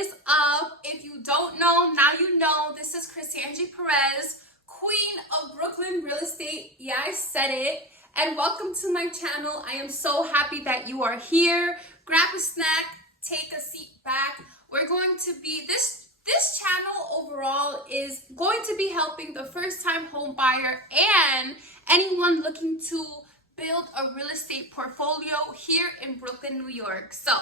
is up? If you don't know, now you know. This is Chrisangie Perez, Queen of Brooklyn Real Estate. Yeah, I said it. And welcome to my channel. I am so happy that you are here. Grab a snack, take a seat back. We're going to be, this channel overall is going to be helping the first-time home buyer and anyone looking to build a real estate portfolio here in Brooklyn, New York. So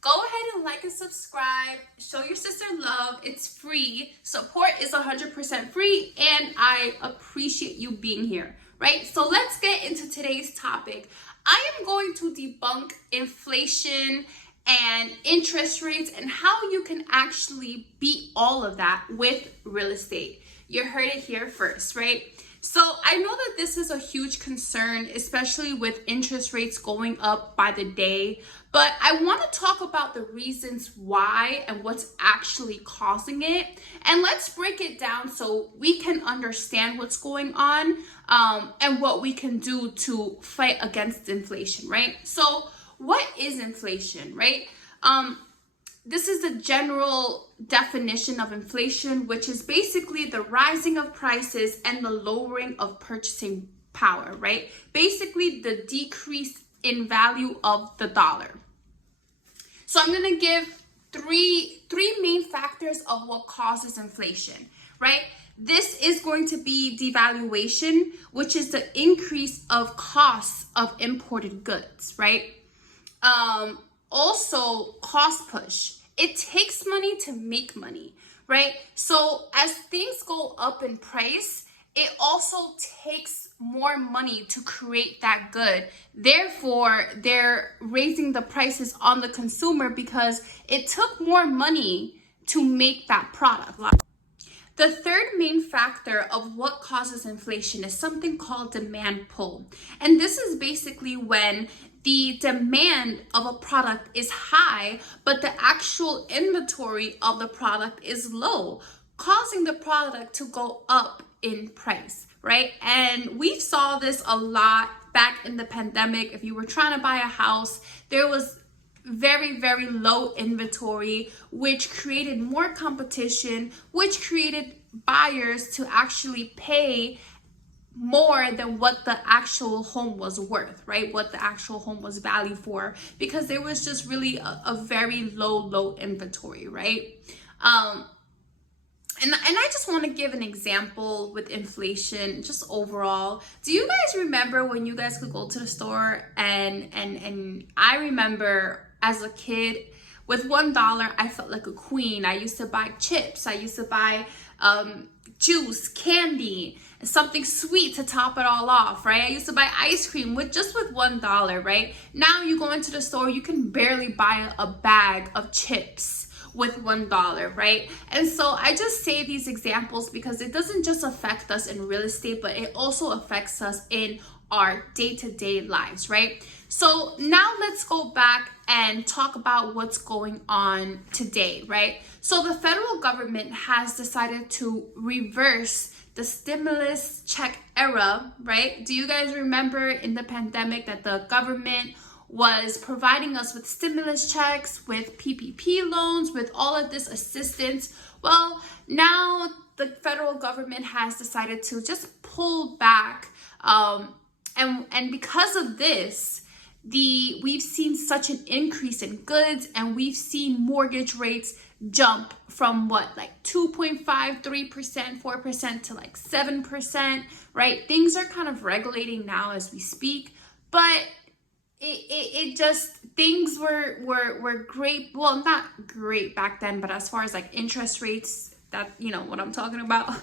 go ahead and like and subscribe. Show your sister love. It's free. Support is 100% free, and I appreciate you being here, right? So let's get into today's topic. I am going to debunk inflation and interest rates and how you can actually beat all of that with real estate. You heard it here first, right? So I know that this is a huge concern, especially with interest rates going up by the day, but I want to talk about the reasons why and what's actually causing it. And let's break it down so we can understand what's going on and what we can do to fight against inflation, right? So what is inflation, right? This is the general definition of inflation, which is basically the rising of prices and the lowering of purchasing power, right? Basically the decrease in value of the dollar. So I'm going to give three main factors of what causes inflation, right? This is going to be devaluation, which is the increase of costs of imported goods, right? Also cost push. It takes money to make money, right? So as things go up in price, it also takes more money to create that good. Therefore, they're raising the prices on the consumer because it took more money to make that product. The third main factor of what causes inflation is something called demand pull. And this is basically when the demand of a product is high, but the actual inventory of the product is low, causing the product to go up in price, right? And we saw this a lot back in the pandemic. If you were trying to buy a house, there was very, very low inventory, which created more competition, which created buyers to actually pay more than what the actual home was worth, right? What the actual home was valued for, because there was just really a very low inventory, right? And I just want to give an example with inflation, just overall. Do you guys remember when you guys could go to the store and I remember as a kid, with $1, I felt like a queen. I used to buy chips. I used to buy juice, candy, something sweet to top it all off, right? I used to buy ice cream with $1, right? Now you go into the store, you can barely buy a bag of chips with $1, right? And so I just say these examples because it doesn't just affect us in real estate, but it also affects us in our day-to-day lives, right? So now let's go back and talk about what's going on today, right? So the federal government has decided to reverse the stimulus check era, right? Do you guys remember in the pandemic that the government was providing us with stimulus checks, with PPP loans, with all of this assistance? Well, now the federal government has decided to just pull back, and because of this, we've seen such an increase in goods, and we've seen mortgage rates jump from like 2.53%, 4% to like 7%, right? Things are kind of regulating now as we speak, but it just, things were great. Well, not great back then, but as far as like interest rates, that, you know what I'm talking about.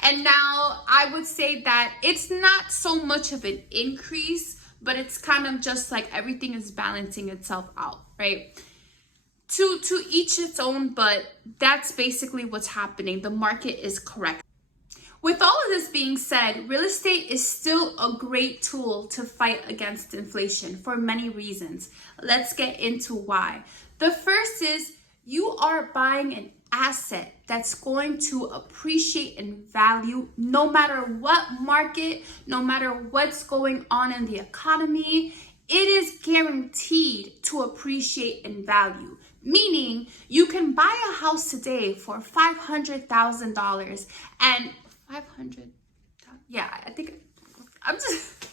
And now I would say that it's not so much of an increase, but it's kind of just like everything is balancing itself out, right? To each its own, but that's basically what's happening. The market is correct. With all of this being said, real estate is still a great tool to fight against inflation for many reasons. Let's get into why. The first is you are buying an asset that's going to appreciate in value no matter what market, no matter what's going on in the economy. It is guaranteed to appreciate in value Meaning you can buy a house today for $500,000 and 500, yeah, I think I'm just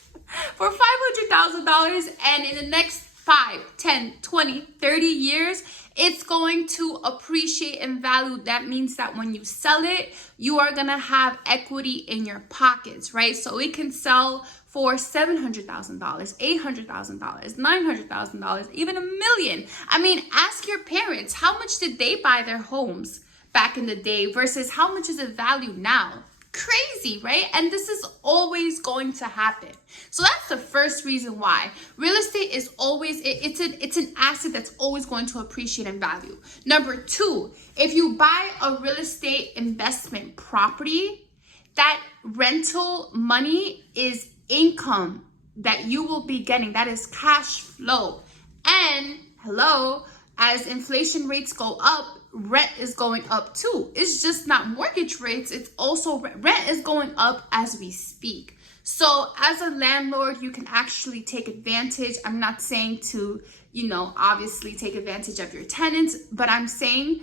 for $500,000, and in the next 5, 10, 20, 30 years, it's going to appreciate in value. That means that when you sell it, you are gonna have equity in your pockets, right? So it can sell for $700,000, $800,000, $900,000, even $1 million. I mean, ask your parents, how much did they buy their homes back in the day versus how much is it valued now? Crazy, right? And this is always going to happen. So that's the first reason why real estate is always, it's an asset that's always going to appreciate in value. Number two, if you buy a real estate investment property, that rental money is income that you will be getting. That is cash flow. And hello, as inflation rates go up, rent is going up too. It's just not mortgage rates, it's also rent is going up as we speak. So as a landlord, you can actually take advantage. I'm not saying to, obviously take advantage of your tenants, but I'm saying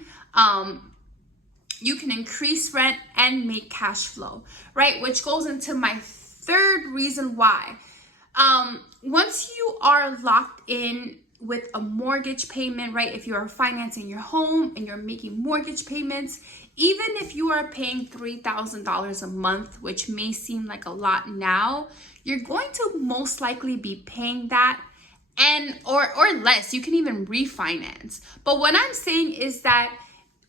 you can increase rent and make cash flow, right? Which goes into my third reason why. Once you are locked in with a mortgage payment, right? If you are financing your home and you're making mortgage payments, even if you are paying $3,000 a month, which may seem like a lot now, you're going to most likely be paying that and or less. You can even refinance. But what I'm saying is that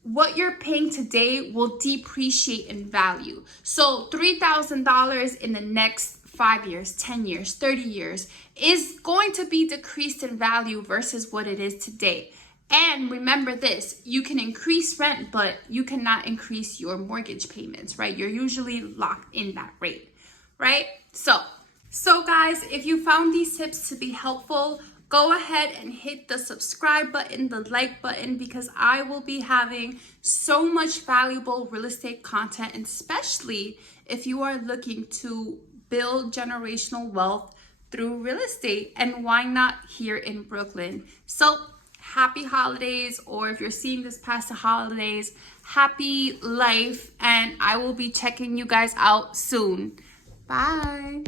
what you're paying today will depreciate in value. So $3,000 in the next 5 years, 10 years, 30 years is going to be decreased in value versus what it is today. And remember this, you can increase rent, but you cannot increase your mortgage payments, right? You're usually locked in that rate, right? So guys, if you found these tips to be helpful, go ahead and hit the subscribe button, the like button, because I will be having so much valuable real estate content, and especially if you are looking to build generational wealth through real estate, and why not here in Brooklyn. So happy holidays, or if you're seeing this past the holidays, happy life, and I will be checking you guys out soon. Bye.